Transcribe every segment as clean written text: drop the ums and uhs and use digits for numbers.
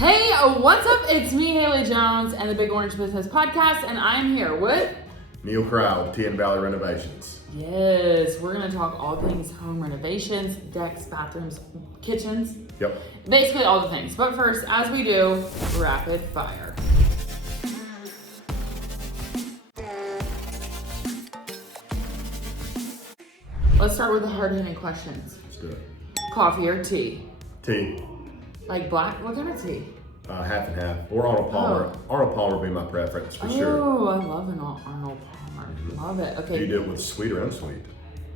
Hey, what's up? It's me, Haley Jones, and the Big Orange Business Podcast, and I'm here with Neil Crye with TN Valley Renovations. Yes, we're gonna talk all things home renovations, decks, bathrooms, kitchens. Yep. Basically all the things. But first, as we do, rapid fire. Let's start with the hard-hitting questions. Let's do it. Coffee or tea? Tea. Like black? What kind of tea? Half and half. Or Arnold Palmer. Arnold Palmer would be my preference for sure. Oh, I love an Arnold Palmer. Love it. Okay. Do you do it with sweet or unsweet?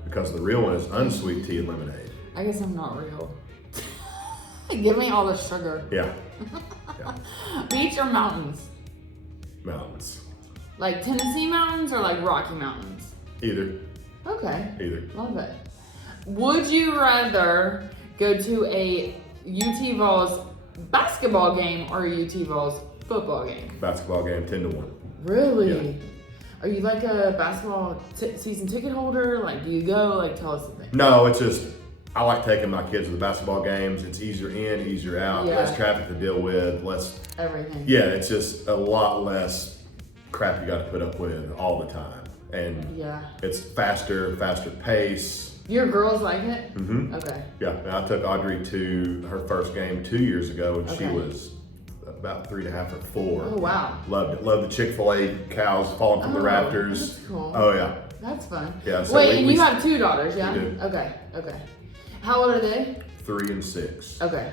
Because the real one is unsweet tea and lemonade. I guess I'm not real. Give me all the sugar. Yeah. Beach or mountains? Mountains. Like Tennessee mountains or like Rocky Mountains? Either. Okay. Either. Love it. Would you rather go to a UT Vols basketball game or a UT Vols football game? Basketball game 10-1. Really? Yeah. Are you like a basketball season ticket holder? Like, do you go? Like, tell us the thing. No, it's just, I like taking my kids to the basketball games. It's easier in, easier out, Yeah. less traffic to deal with, less. Everything. Yeah, it's just a lot less crap you got to put up with all the time. And Yeah. it's faster pace. Your girls like it? Mm-hmm. Okay. Yeah, and I took Audrey to her first game 2 years ago, and she Okay. was about 3.5 or 4. Oh, wow. Loved it. Loved the Chick-fil-A cows falling from the rafters. That's cool. Oh yeah. That's fun. Yeah, so Wait, we- and we- you have 2 daughters, yeah? We do. Okay. How old are they? 3 and 6. Okay.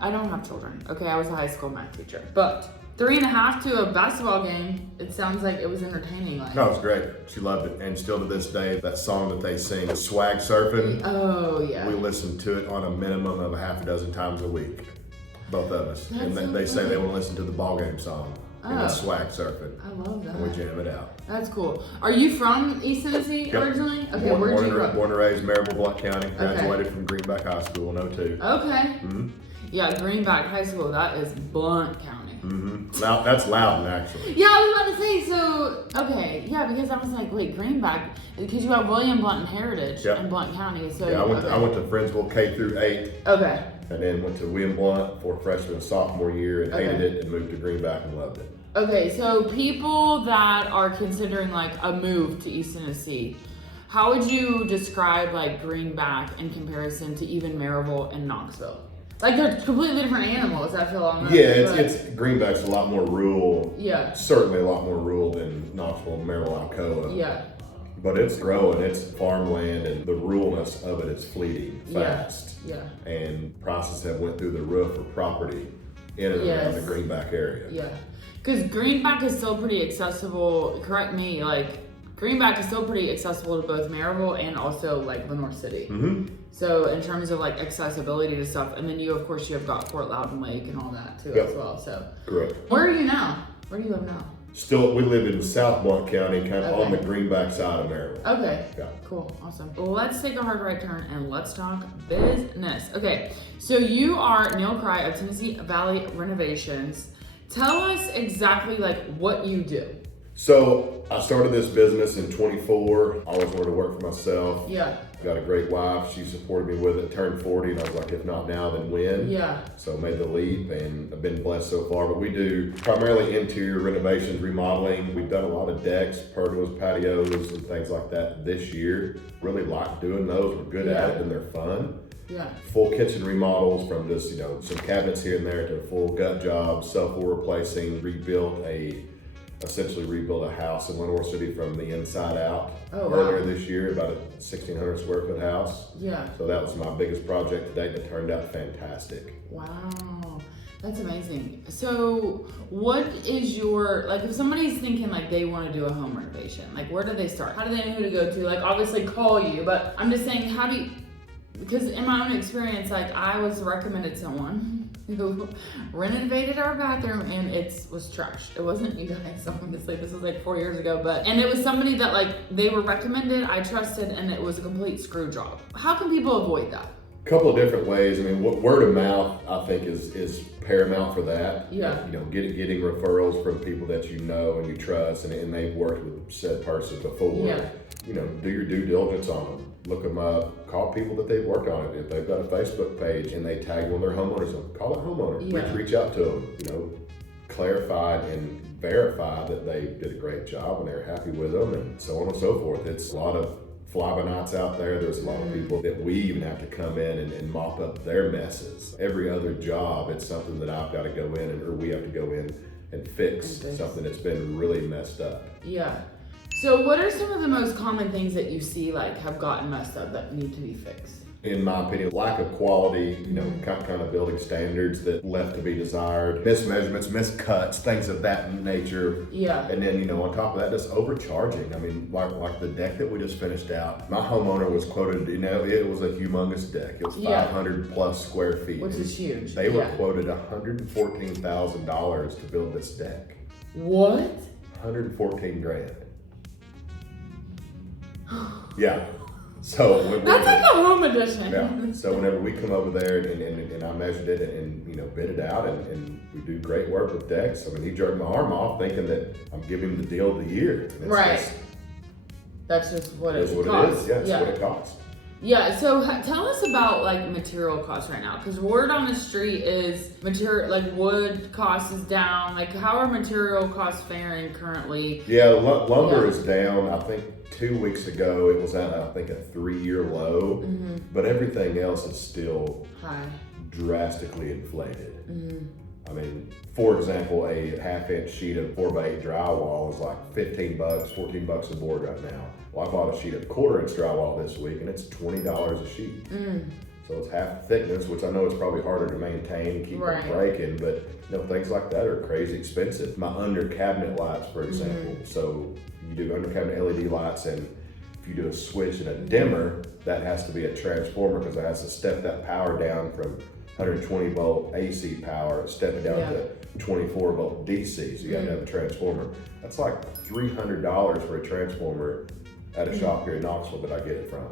I don't have children. Okay, I was a high school math teacher. But 3.5 to a basketball game, it sounds like it was entertaining. Like. No, it was great. She loved it, and still to this day, that song that they sing, "Swag Surfing." Oh, yeah. We listen to it on a minimum of a half a dozen times a week, both of us. That's And so they say fun. they want to listen to the ball game song, and Oh. it's "Swag Surfing." I love that. And we jam it out. That's cool. Are you from East Tennessee Yep. originally? Okay, where'd you grow up? Born and raised Maryville, Blount County. Graduated from Greenback High School in 02. Okay. Mm-hmm. Yeah, Greenback High School, that is Blount County. Mm-hmm. That's Loudon, actually. Yeah, I was about to say, so, okay, yeah, because I was like, wait, Greenback, because you have William Blount and Heritage Yep. in Blount County, so. Yeah, I went okay. to Friendsville K through 8, Okay. and then went to William Blount for freshman and sophomore year, and Okay. hated it, and moved to Greenback and loved it. Okay, so people that are considering like a move to East Tennessee, how would you describe like Greenback in comparison to even Maryville and Knoxville? Like they're completely different animals, I feel on that. Yeah, but- it's Greenback's a lot more rural. Yeah. Certainly a lot more rural than Knoxville and Maryville, Alcoa. Yeah. But it's growing, it's farmland, and the ruralness of it is fleeting fast. Yeah. And prices have went through the roof for property in and around Yes. the Greenback area. Yeah. Because Greenback is still pretty accessible, correct me, like Greenback is still pretty accessible to both Maryville and also like Lenore City. Mm-hmm. So in terms of like accessibility to stuff, and then you of course you have got Fort Loudon Lake and all that too Yep. as well. So Correct. where are you now? Where do you live now? Still, we live in South Blount County, kind of Okay. on the Greenback side of Maryville. Okay. Yeah. Cool. Awesome. Well, let's take a hard right turn and let's talk business. Okay. So you are Neil Crye of Tennessee Valley Renovations. Tell us exactly like what you do. So I started this business in 24. I always wanted to work for myself. Yeah. Got a great wife. She supported me with it. Turned 40, and I was like, if not now, then when? Yeah. So made the leap, and I've been blessed so far. But we do primarily interior renovations, remodeling. We've done a lot of decks, pergolas, patios, and things like that this year. Really like doing those. We're good at it, and they're fun. Yeah. Full kitchen remodels, from just some cabinets here and there to full gut jobs, self-wall replacing, essentially rebuilt a house in Lenore City from the inside out. Oh, wow. Earlier this year, about a 1,600 square foot house. Yeah. So that was my biggest project to date that turned out fantastic. Wow. That's amazing. So what is your, like if somebody's thinking like they want to do a home renovation, like where do they start? How do they know who to go to? Like obviously call you, but I'm just saying how do you, because in my own experience, like I was recommended someone who renovated our bathroom and it was trash. It wasn't you guys, obviously. This was like 4 years ago, and it was somebody that like they were recommended, I trusted, and it was a complete screw job. How can people avoid that? A couple of different ways. I mean, word of mouth, I think, is paramount for that. Yeah. Getting referrals from people that you know and you trust, and they've worked with said person before. Yeah. Do your due diligence on them. look them up, call people that they've worked on it. If they've got a Facebook page and they tag one of their homeowners on, call that homeowner. Yeah. Reach out to them, you know, clarify and verify that they did a great job and they're happy with them, and so on and so forth. It's a lot of fly-by-nights out there. There's a lot of people that we even have to come in and mop up their messes. Every other job, it's something that I've got to go in or we have to go in and fix something that's been really messed up. Yeah. So what are some of the most common things that you see like have gotten messed up that need to be fixed? In my opinion, lack of quality, you know, kind of building standards that left to be desired, mismeasurements, miscuts, things of that nature. Yeah. And then, you know, on top of that, just overcharging. I mean, like the deck that we just finished out, my homeowner was quoted, you know, it was a humongous deck. It was 500 plus square feet. Which is huge. They were quoted $114,000 to build this deck. What? 114 grand. Yeah. So that's like a home edition. Yeah. So whenever we come over there and I measured it and you know bid it out and we do great work with decks. I mean, he jerked my arm off thinking that I'm giving him the deal of the year. And right. That's just what it costs. It is. Yeah, it's what it costs. Yeah, so tell us about like material costs right now, because word on the street is material, like wood cost is down. Like, how are material costs faring currently? Yeah, lumber is down. I think 2 weeks ago it was at, I think, a 3-year low, but everything else is still high, drastically inflated. I mean, for example, a 1/2-inch sheet of 4x8 drywall is like $15, $14 a board right now. Well, I bought a sheet of 1/4-inch drywall this week and it's $20 a sheet. So it's half the thickness, which I know is probably harder to maintain and keep from breaking, but you know, things like that are crazy expensive. My under cabinet lights, for example. So you do under cabinet LED lights, and if you do a switch and a dimmer, that has to be a transformer because it has to step that power down from 120 volt AC power, step it down to 24 volt DC. So you have to have a transformer. That's like $300 for a transformer at a shop here in Knoxville that I get it from.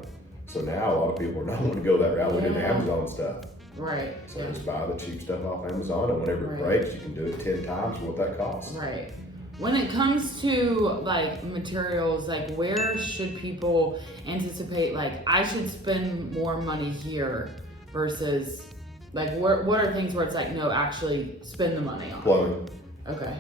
So now a lot of people are not wanting to go that route. We do the Amazon stuff. Right. So just buy the cheap stuff off Amazon, and whenever it breaks, you can do it 10 times what that costs. Right. When it comes to like materials, like where should people anticipate, like I should spend more money here versus like what are things where it's like, no, actually spend the money on? Plumbing. Okay.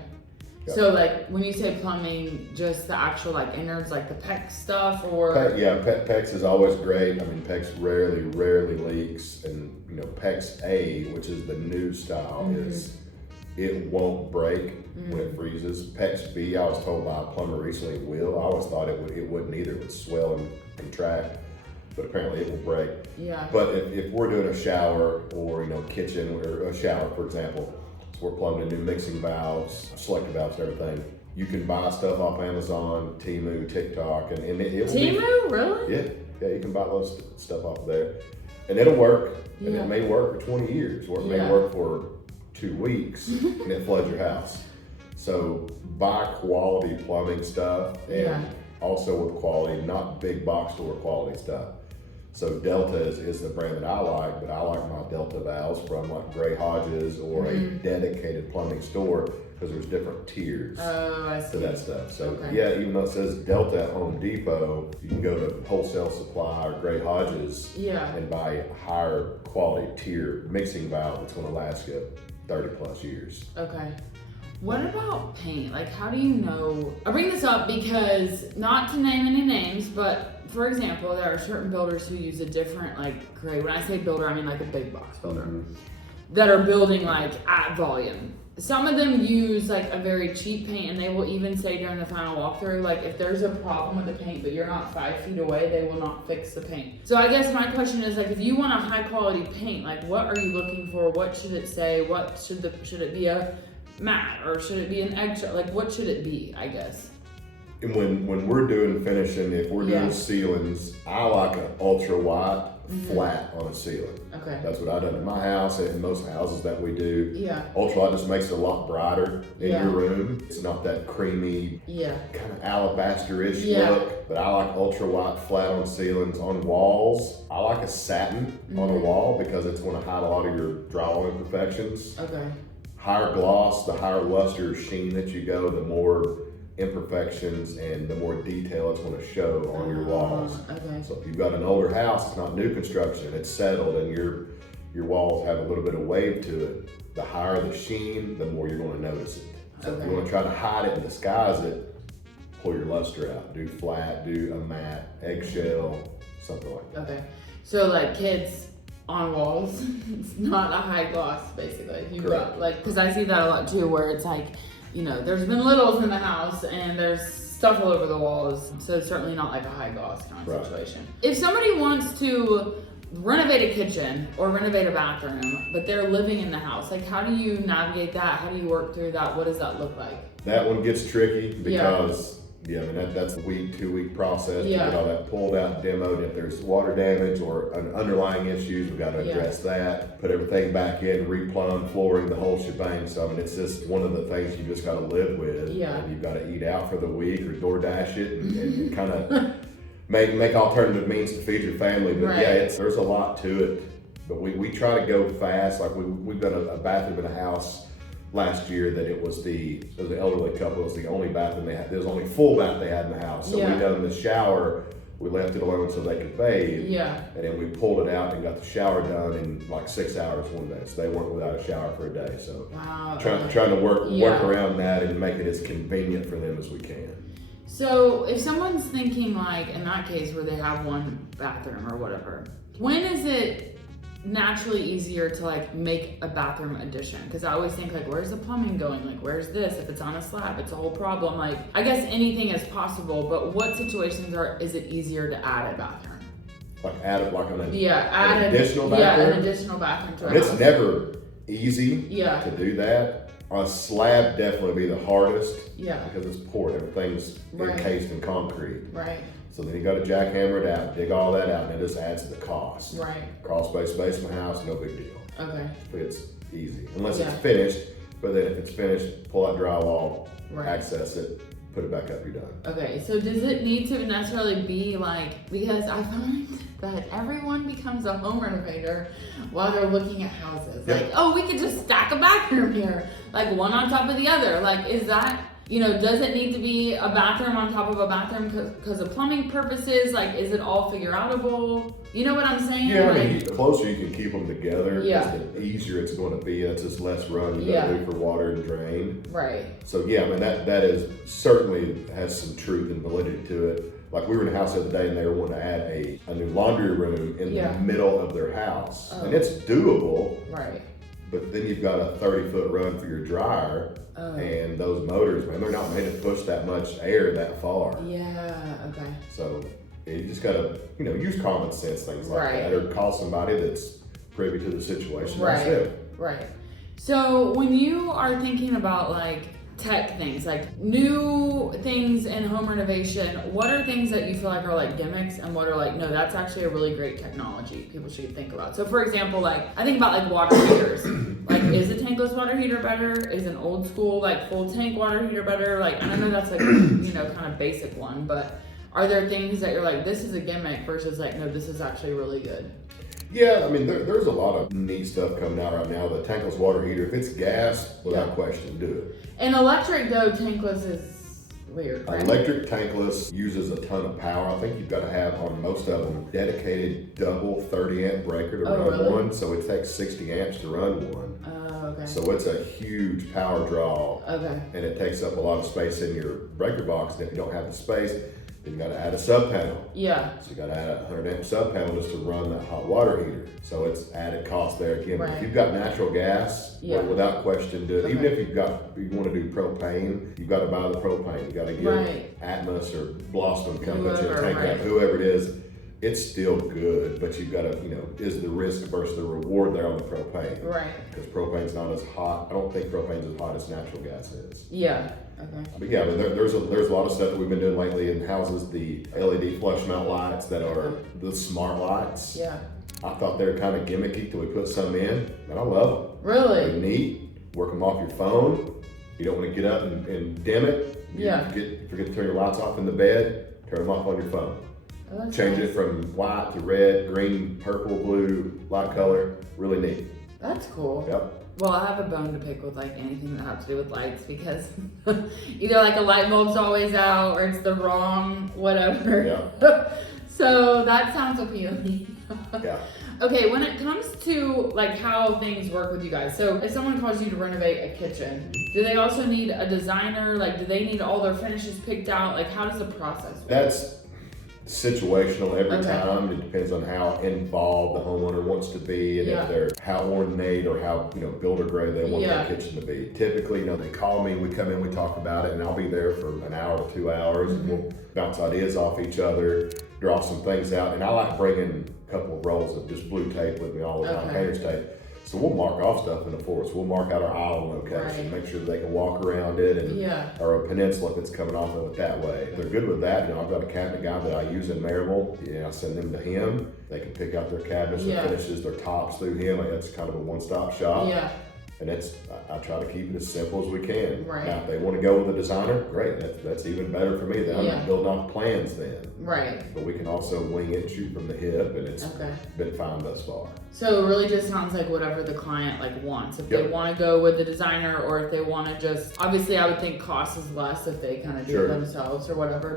So like when you say plumbing, just the actual like innards, like the PEX stuff, or PEX is always great. I mean, PEX rarely leaks, and you know, PEX A, which is the new style, is it won't break when it freezes. PEX B, I was told by a plumber recently, will. I always thought it wouldn't either. It would swell and contract, but apparently it will break. Yeah. But if we're doing a shower or you know kitchen or a shower, for example. We're plumbing new mixing valves, selector valves, and everything. You can buy stuff off Amazon, Temu, TikTok, and it will Temu, really? Yeah, you can buy those stuff off there, and it'll work. And it may work for 20 years, or it may work for 2 weeks, and it floods your house. So buy quality plumbing stuff, and also with quality, not big box store quality stuff. So Delta is the brand that I like, but I like my Delta valves from like Gray Hodges or a dedicated plumbing store because there's different tiers to that stuff. So even though it says Delta at Home Depot, you can go to Wholesale Supply or Gray Hodges and buy a higher quality tier mixing valve that's going to last you 30 plus years. Okay. What about paint? Like, how do you know? I bring this up because, not to name any names, but for example, there are certain builders who use a different like grade. When I say builder, I mean like a big box builder that are building like at volume. Some of them use like a very cheap paint, and they will even say during the final walkthrough, like if there's a problem with the paint, but you're not 5 feet away, they will not fix the paint. So I guess my question is like, if you want a high quality paint, like what are you looking for? What should it say? What should it be a matte, or should it be an eggshell? Like what should it be, I guess? And when we're doing finishing, if we're doing ceilings, I like an ultra white flat on a ceiling. Okay. That's what I've done in my house and most houses that we do. Yeah. Ultra white just makes it a lot brighter in your room. It's not that creamy, kind of alabaster-ish look. But I like ultra white flat on ceilings. On walls, I like a satin on a wall because it's going to hide a lot of your drywall imperfections. Okay. Higher gloss, the higher luster sheen that you go, the more imperfections and the more detail it's going to show on your walls. Okay. So if you've got an older house, it's not new construction, it's settled, and your walls have a little bit of wave to it. The higher the sheen, the more you're going to notice it. So if you want to try to hide it and disguise it, pull your luster out. Do flat, do a matte, eggshell, something like that. Okay. So like kids on walls, it's not a high gloss basically. You've got like, because I see that a lot too, where it's like, you know, there's been littles in the house and there's stuff all over the walls. So it's certainly not like a high gloss kind of situation. If somebody wants to renovate a kitchen or renovate a bathroom, but they're living in the house, like how do you navigate that? How do you work through that? What does that look like? That one gets tricky because I mean, that's a week, 2 week process to get all that pulled out, demoed. If there's water damage or underlying issues, we've got to address that. Put everything back in, replumb, flooring, the whole shebang. So I mean, it's just one of the things you just got to live with. And you've got to eat out for the week or DoorDash it and kind of make alternative means to feed your family. But there's a lot to it. But we try to go fast. Like we've done a bathroom in a house last year that it was the elderly couple. It was the only bathroom they had. There was only full bath they had in the house. So we done the shower. We left it alone so they could bathe. And then we pulled it out and got the shower done in like 6 hours one day. So they weren't without a shower for a day. So trying to work around that and make it as convenient for them as we can. So if someone's thinking like in that case where they have one bathroom or whatever, when is it naturally easier to like make a bathroom addition? Because I always think like, where's the plumbing going? Like, where's this? If it's on a slab, it's a whole problem. Like, I guess anything is possible, but what situations is it easier to add a bathroom? Like add it like an additional bathroom? Yeah, an additional bathroom to a house. It's never easy to do that. A slab definitely be the hardest because it's poured. Everything's encased in concrete. So then you got to jackhammer it out, dig all that out, and it just adds to the cost. Crawl space in the house, no big deal. It's easy, unless it's finished. But then if it's finished, pull out drywall, access it, put it back up, you're done. Okay, so does it need to necessarily be like, because I find that everyone becomes a home renovator while they're looking at houses. Like, oh, we could just stack a bathroom here, like one on top of the other. Like, is that, you know, does it need to be a bathroom on top of a bathroom because of plumbing purposes? Like, is it all figure-outable? You know what I'm saying? Yeah, I mean, the closer you can keep them together, the easier it's going to be. That's just less run you got to do for water and drain. So yeah, I mean, that is certainly has some truth and validity to it. Like we were in a house the other day and they were wanting to add a new laundry room in the middle of their house. And it's doable. But then you've got a 30-foot run for your dryer. And those motors, man, they're not made to push that much air that far. So you just gotta, you know, use common sense, things like that, or call somebody that's privy to the situation. So when you are thinking about like tech things, like new things in home renovation, what are things that you feel like are like gimmicks and what are like, no, that's actually a really great technology people should think about? So for example, like I think about like water heaters. Like, is a tankless water heater better? Is an old school like full tank water heater better? Like, and I know that's like, you know, kind of basic one, but are there things that you're like, this is a gimmick versus like, no, this is actually really good? Yeah, I mean, there's a lot of neat stuff coming out right now. The tankless water heater, if it's gas, without question, do it. And electric though, tankless is weird, right? Electric tankless uses a ton of power. I think you've got to have on most of them dedicated double 30 amp breaker to run one. So it takes 60 amps to run one. So it's a huge power draw. And it takes up a lot of space in your breaker box. And if you don't have the space, then you got to add a sub panel. So you got to add a 100 amp sub panel just to run that hot water heater. So it's added cost there again. But if you've got natural gas, without question, do it. Even if you want to do propane, you've got to buy the propane. You got to get Atmos or Blossom come put your tank out, whoever it is. It's still good, but you've got to, you know, is the risk versus the reward there on the propane? Because propane's not as hot. I don't think propane's as hot as natural gas is. But yeah, I mean, there's a lot of stuff that we've been doing lately in houses. The LED flush mount lights that are the smart lights. I thought they were kind of gimmicky till we put some in, and I love them. Really? They're neat. Work them off your phone. You don't want to get up and dim it. Forget to turn your lights off in the bed. Turn them off on your phone. Change it from white to red, green, purple, blue, light color. Really neat. That's cool. Well, I have a bone to pick with like anything that has to do with lights because either like a light bulb's always out or it's the wrong whatever. Yeah. So that sounds appealing. Yeah. Okay, when it comes to like how things work with you guys, so if someone calls you to renovate a kitchen, do they also need a designer? Like, do they need all their finishes picked out? Like, how does the process work? That's situational every time. It depends on how involved the homeowner wants to be and if they're how ornate or how builder grade they want their kitchen to be. Typically, they call me, we come in, we talk about it, and I'll be there for an hour to 2 hours, and we'll bounce ideas off each other, draw some things out, and I like bringing a couple of rolls of just blue tape with me all the time, painter's tape. So we'll mark off stuff in the forest. We'll mark out our aisle location, make sure that they can walk around it, and or a peninsula if it's coming off of it that way. If they're good with that, I've got a cabinet guy that I use in Maryville. I send them to him. They can pick out their cabinets, their finishes, their tops through him. Like, that's kind of a one-stop shop. Yeah. And I try to keep it as simple as we can. Right. Now, if they want to go with a designer, great. That's even better for me. Then I'm building off plans then. Right. But we can also wing it, shoot from the hip, and it's been fine thus far. So it really just sounds like whatever the client wants. If they want to go with the designer, or if they want to just, obviously I would think cost is less if they kind of do it themselves or whatever.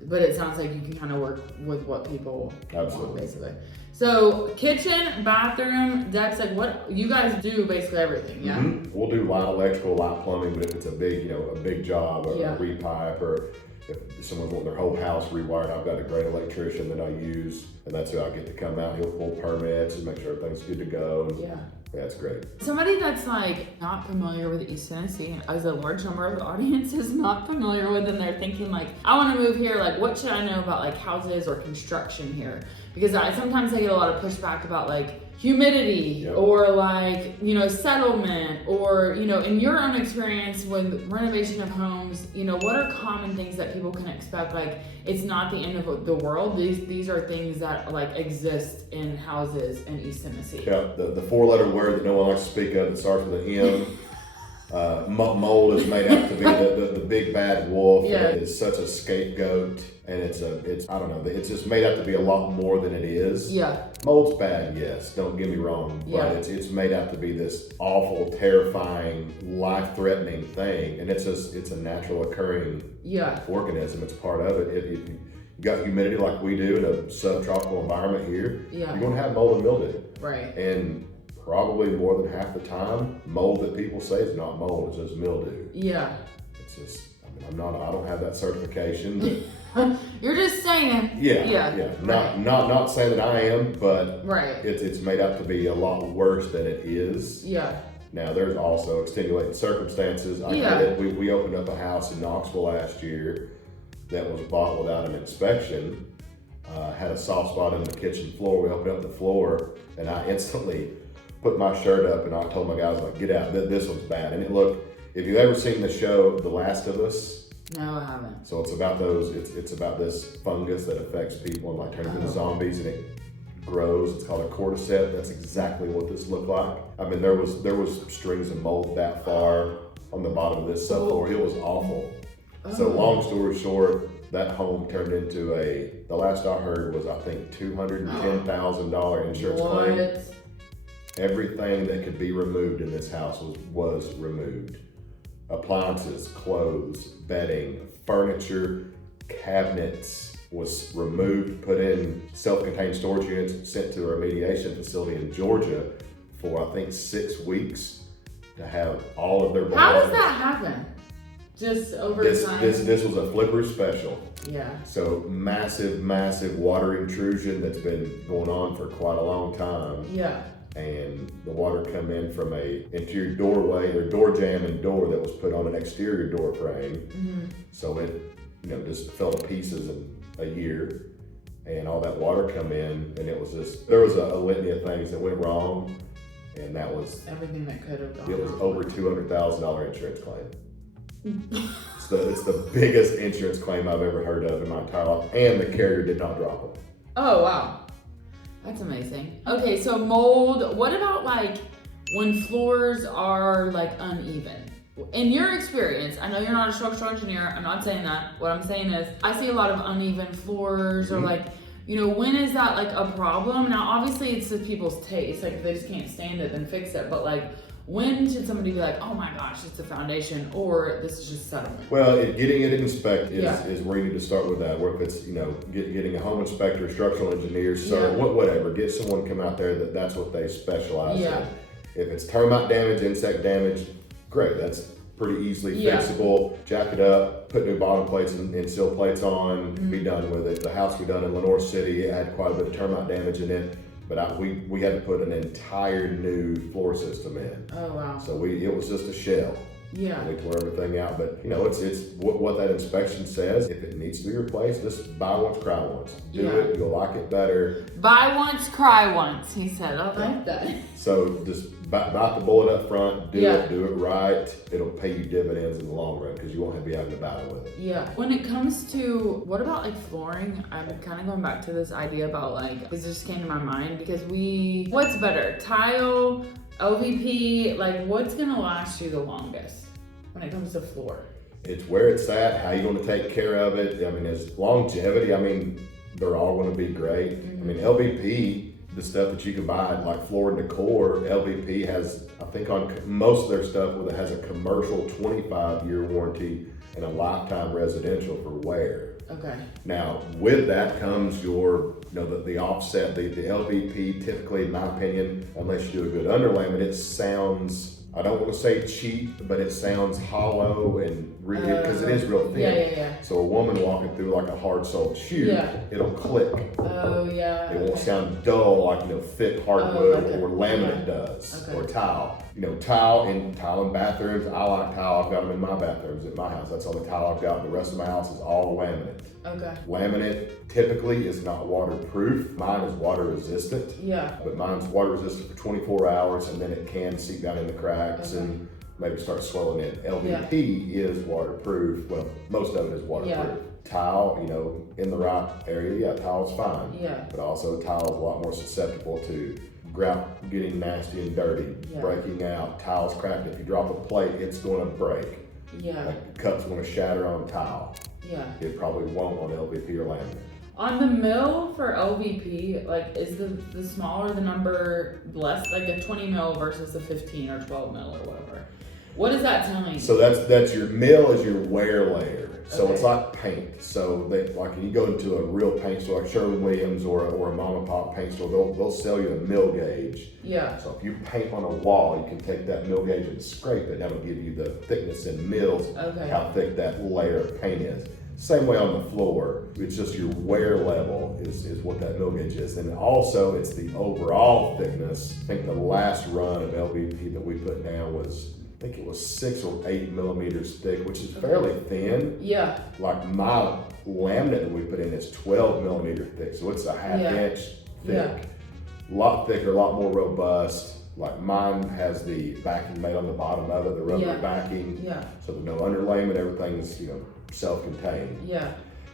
But it sounds like you can kind of work with what people want, basically. So kitchen, bathroom, decks, like what you guys do basically everything, yeah? Mm-hmm. We'll do light electrical, light plumbing, but if it's a big job or a repipe, or if someone's wanting their whole house rewired, I've got a great electrician that I use, and that's who I get to come out. He'll pull permits and make sure everything's good to go. And yeah, it's great. Somebody that's not familiar with East Tennessee, as a large number of the audience is not familiar with, and they're thinking I want to move here, what should I know about houses or construction here? Because sometimes I get a lot of pushback about humidity or settlement, or in your own experience with renovation of homes, what are common things that people can expect? It's not the end of the world. These are things that exist in houses in East Tennessee. Yeah, the 4-letter word that no one likes to speak of that starts with an M. Mold is made out to be the big bad wolf. Yeah. It's such a scapegoat, and it's I don't know, it's just made out to be a lot more than it is. Yeah. Mold's bad, yes, don't get me wrong, but it's made out to be this awful, terrifying, life-threatening thing, and it's a natural occurring organism. It's part of it. If you got humidity like we do in a subtropical environment here, you're going to have mold and mildew. Right. And probably more than half the time, mold that people say is not mold, it's just mildew. Yeah. It's just, I don't have that certification, but you're just saying. Yeah. Not saying that I am, but it's made out to be a lot worse than it is. Yeah. Now there's also extenuating circumstances. I get it. We opened up a house in Knoxville last year that was bought without an inspection. Had a soft spot in the kitchen floor. We opened up the floor, and I instantly put my shirt up, and I told my guys, get out, this one's bad. And if you've ever seen the show The Last of Us. No, I haven't. So it's about it's about this fungus that affects people and turns into zombies, and it grows. It's called a cordyceps. That's exactly what this looked like. I mean, there was strings of mold that far on the bottom of this subfloor. It was awful. So long story short, that home turned into the last I heard was, I think, $210,000 insurance claim. Everything that could be removed in this house was removed. Appliances, clothes, bedding, furniture, cabinets was removed, put in self-contained storage units, sent to a remediation facility in Georgia for, I think, 6 weeks to have all of their belongings. How does that happen? Just over time? This was a flipper special. Yeah. So massive water intrusion that's been going on for quite a long time. Yeah. And the water come in from a interior doorway, or door jamb and door that was put on an exterior door frame. Mm-hmm. So it, just fell to pieces in a year, and all that water come in, and it was there was a litany of things that went wrong, and that was everything that could have gone. It was over $200,000 insurance claim. It's the biggest insurance claim I've ever heard of in my entire life, and the carrier did not drop it. Oh wow. That's amazing. Okay, so mold, what about when floors are uneven? In your experience, I know you're not a structural engineer, I'm not saying that. What I'm saying is, I see a lot of uneven floors, or when is that a problem? Now, obviously it's to people's taste. If they just can't stand it, then fix it. But When should somebody be like, oh my gosh, it's a foundation, or this is just settlement? Well, getting it inspected Yeah. is where you need to start with that. Where if it's, getting a home inspector, structural engineer, so Yeah. whatever, get someone come out there that's what they specialize Yeah. in. If it's termite damage, insect damage, great, that's pretty easily Yeah. fixable. Jack it up, put new bottom plates and sill plates on, be done with it. The house we done in Lenore City, it had quite a bit of termite damage in it, but we had to put an entire new floor system in. Oh wow. So it was just a shell. Yeah. We tore everything out, but it's what that inspection says. If it needs to be replaced, just buy once, cry once. Do Yeah. it, you'll like it better. Buy once, cry once, he said. I like that. So just bite the bullet up front, do Yeah. it right. It'll pay you dividends in the long run because you won't have to be having to battle with it. Yeah. When it comes to, what about like flooring? I'm kind of going back to this idea about like, this just came to my mind because what's better? Tile, LVP, like what's gonna last you the longest when it comes to floor? It's where it's at, how you're going to take care of it. I mean, as longevity, they're all going to be great. LVP, the stuff that you can buy like Floor and Decor, LVP has, I think on most of their stuff, it has a commercial 25-year warranty and a lifetime residential for wear. Okay. Now, with that comes your, the offset, the LVP, typically, in my opinion, unless you do a good underlayment, it sounds, I don't want to say cheap, but it sounds hollow and really, because it is real thin. Yeah. So a woman walking through like a hard-soled shoe, Yeah. it'll click. Oh yeah. It won't sound dull like thick hardwood okay. or laminate Yeah. does, Okay. or tile. Tile in bathrooms. I like tile. I've got them in my bathrooms at my house. That's all the tile I've got. The rest of my house is all laminate. Okay. Laminate typically is not waterproof. Mine is water resistant, Yeah. but mine's water resistant for 24 hours, and then it can seep down in the cracks and maybe start swelling in. LVP is waterproof. Well, most of it is waterproof. Yeah. Tile, in the right area, tile's fine. Yeah. But also tile's a lot more susceptible to grout getting nasty and dirty, Yeah. breaking out, tiles cracked. If you drop a plate, it's going to break. Yeah. Like the cup's going to shatter on tile. Yeah. It probably won't on LVP or laminate. On the mill for LVP, like is the smaller the number less, like a 20 mil versus a 15 or 12 mil or whatever? What is that telling you? So that's your mill is your wear layer. So Okay. it's like paint. So like when you go into a real paint store like Sherwin-Williams or a mom and pop paint store, they'll sell you a mill gauge. Yeah. So if you paint on a wall, you can take that mill gauge and scrape it. That'll give you the thickness in mils, Okay. how thick that layer of paint is. Same way on the floor. It's just your wear level is what that mill gauge is. And also it's the overall thickness. I think the last run of LVP that we put down was, I think it was 6 or 8 millimeters thick, which is fairly thin. Yeah. Like my laminate that we put in is 12 millimeter thick, so it's a half Yeah. inch thick. Yeah. A lot thicker, a lot more robust. Like mine has the backing made on the bottom of it, the rubber Yeah. backing. Yeah. So there's no underlayment, everything's, self-contained. Yeah.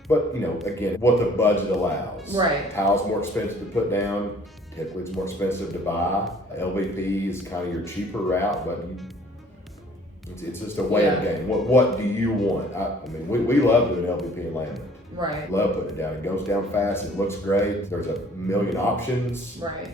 But, again, what the budget allows. Right. Tile's more expensive to put down. Typically it's more expensive to buy. LVP is kind of your cheaper route, but it's just a way of the game. What do you want? We love doing LVP and laminate. Right. Love putting it down. It goes down fast. It looks great. There's a million options, Right.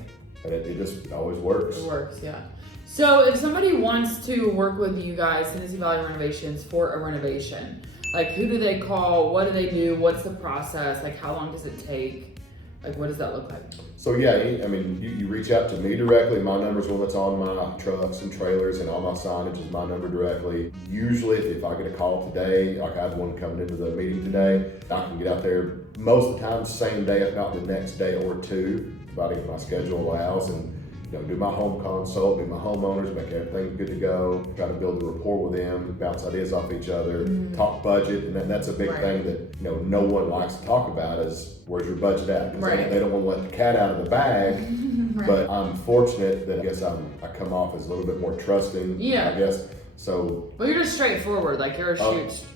and it just always works. It works, yeah. So if somebody wants to work with you guys, Tennessee Valley Renovations, for a renovation, like who do they call? What do they do? What's the process? Like how long does it take? Like what does that look like? So yeah, you reach out to me directly. My number's one that's on my trucks and trailers, and all my signage is my number directly. Usually, if I get a call today, like I had one coming into the meeting today, I can get out there most of the time, same day, if not the next day or two, about if my schedule allows, and do my home consult, do my homeowners, make everything good to go, try to build a rapport with them, bounce ideas off each other, talk budget, and that's a big thing that no one likes to talk about is where's your budget at? Because they don't want to let the cat out of the bag. Right. But I'm fortunate that I guess I come off as a little bit more trusting. Yeah. I guess so. Well, you're just straightforward. Like you're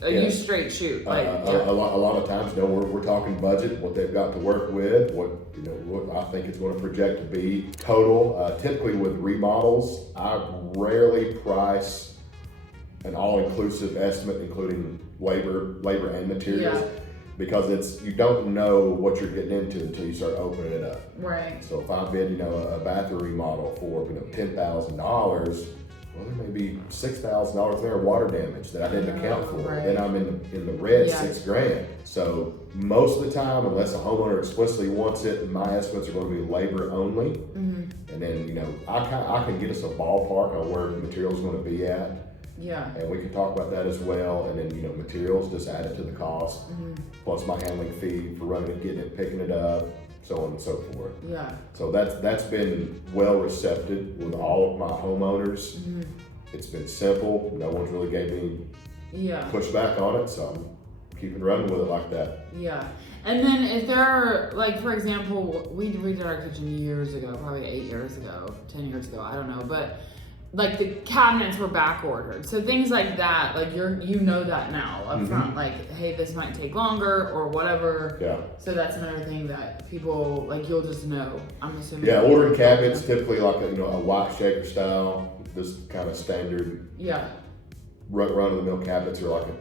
you straight shoot. Like a lot of times, we're talking budget, what they've got to work with, what I think it's going to project to be total. Typically with remodels, I rarely price an all-inclusive estimate, including labor and materials, because you don't know what you're getting into until you start opening it up. Right. So if I bid, a bathroom remodel for $10,000. well, there may be $6,000 there of water damage that I didn't account for. Right. Then I'm in the red Yeah. $6,000. So most of the time, unless a homeowner explicitly wants it, my estimates are going to be labor only. Mm-hmm. And then, you know, I can get us a ballpark on where the material's going to be at. Yeah. And we can talk about that as well. And then, you know, materials, just add it to the cost. Mm-hmm. Plus my handling fee for running it, getting it, picking it up, so on and so forth. Yeah. So that's been well received with all of my homeowners. Mm-hmm. It's been simple. No one's really gave me Yeah. pushback on it, so I'm keeping running with it like that. Yeah. And then if there are, like, for example, we redid our kitchen years ago, probably 8 years ago, 10 years ago, I don't know, but like the cabinets were back ordered. So things like that, like you know that now up front, like, hey, this might take longer or whatever. Yeah. So that's another thing that people, like, you'll just know, I'm assuming. Yeah, ordering cabinets typically like a, you know, a white shaker style, this kind of standard Yeah. run-of-the-mill cabinets are like a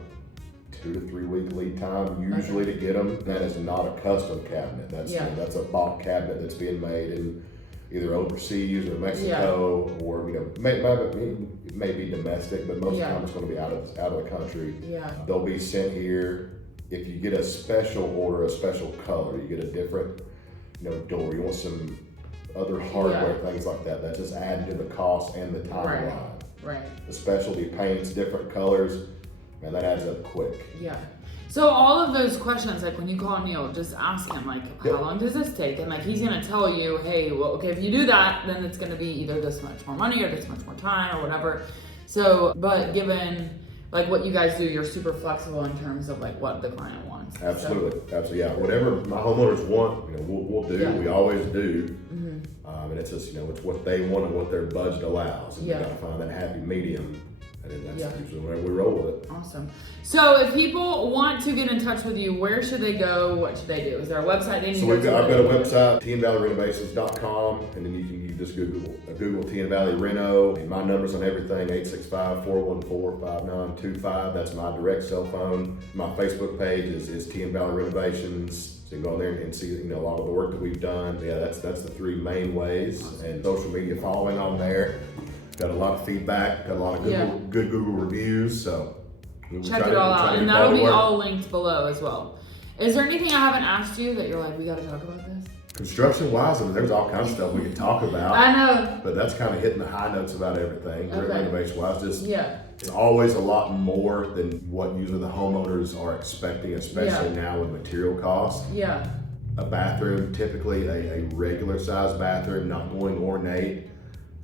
2 to 3 week lead time usually to get them. That is not a custom cabinet. That's you know, that's a bought cabinet that's being made in either overseas or Mexico or, you know, it may be domestic, but most of the time it's going to be out of the country. Yeah. They'll be sent here. If you get a special order, a special color, you get a different, you know, door. You want some other hardware, things like that. That's just added to the cost and the timeline. Right. The specialty paints, different colors, man, that adds up quick. Yeah. So all of those questions, like when you call Neil, just ask him, like, how long does this take? And like, he's gonna tell you, hey, well, okay, if you do that, then it's gonna be either this much more money or this much more time or whatever. So, but given like what you guys do, you're super flexible in terms of like what the client wants. Absolutely, absolutely, yeah. Whatever my homeowners want, you know, we'll do. Yeah. We always do. And it's just, you know, it's what they want and what their budget allows, and you gotta find that happy medium. And then that's usually whenever we roll with it. Awesome. So if people want to get in touch with you, where should they go? What should they do? Is there a website they need to go to? I've got a website, TNValleyRenovations.com, and then you just Google TN Valley Reno. And my number's on everything, 865-414-5925. That's my direct cell phone. My Facebook page is TN Valley Renovations. So you can go on there and see, you know, a lot of the work that we've done. Yeah, that's the 3 main ways. And social media following on there. Got a lot of feedback, got a lot of good Google reviews, so check it all out, and that'll be all linked below as well. Is there anything I haven't asked you that you're like, we got to talk about this? Construction wise, I mean, there's all kinds of stuff we can talk about. I know, but that's kind of hitting the high notes about everything. Renovation wise, just it's always a lot more than what usually the homeowners are expecting, especially now with material costs. Yeah. A bathroom, typically a regular size bathroom, not going ornate.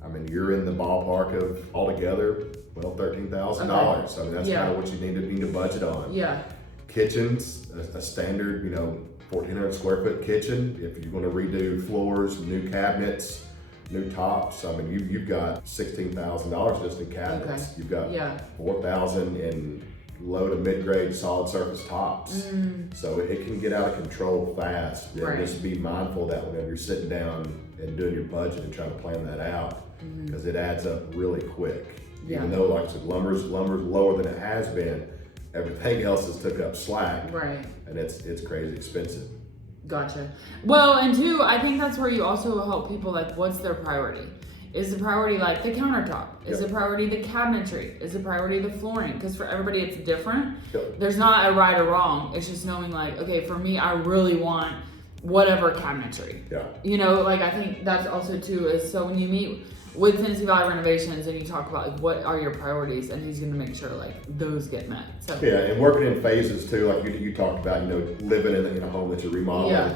I mean, you're in the ballpark of altogether, well, $13,000. I mean, that's kind of what you need to budget on. Yeah. Kitchens, a standard, you know, 1,400 square foot kitchen. If you're going to redo floors, new cabinets, new tops, I mean, you've got $16,000 just in cabinets. You've got $4,000 in low to mid-grade solid surface tops. So it can get out of control fast. Just be mindful of that whenever you're sitting down and doing your budget and trying to plan that out, because it adds up really quick. Even though, like I said, lumber's lower than it has been, everything else has took up slack. And it's crazy expensive. Gotcha. Well, and two, I think that's where you also help people, like, what's their priority? Is the priority like the countertop? Is the priority the cabinetry? Is the priority the flooring? Because for everybody it's different. There's not a right or wrong. It's just knowing, like, okay, for me, I really want whatever cabinetry. You know, like, I think that's also too is, so when you meet with Tennessee Valley Renovations and you talk about, like, what are your priorities, and he's going to make sure, like, those get met. So and working in phases too, like you talked about, you know, living in a home that you're remodeling.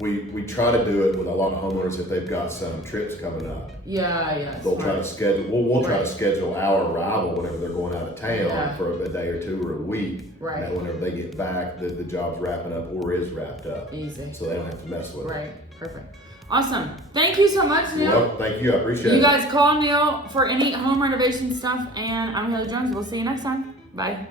We try to do it with a lot of homeowners if they've got some trips coming up. They'll try to schedule. We'll try to schedule our arrival whenever they're going out of town for a day or two or a week. And then whenever they get back, the job's wrapping up or is wrapped up. Easy. So they don't have to mess with it. Perfect. Awesome. Thank you so much, Neil. Well, thank you. I appreciate it. You guys call Neil for any home renovation stuff, and I'm Haley Jones. We'll see you next time. Bye.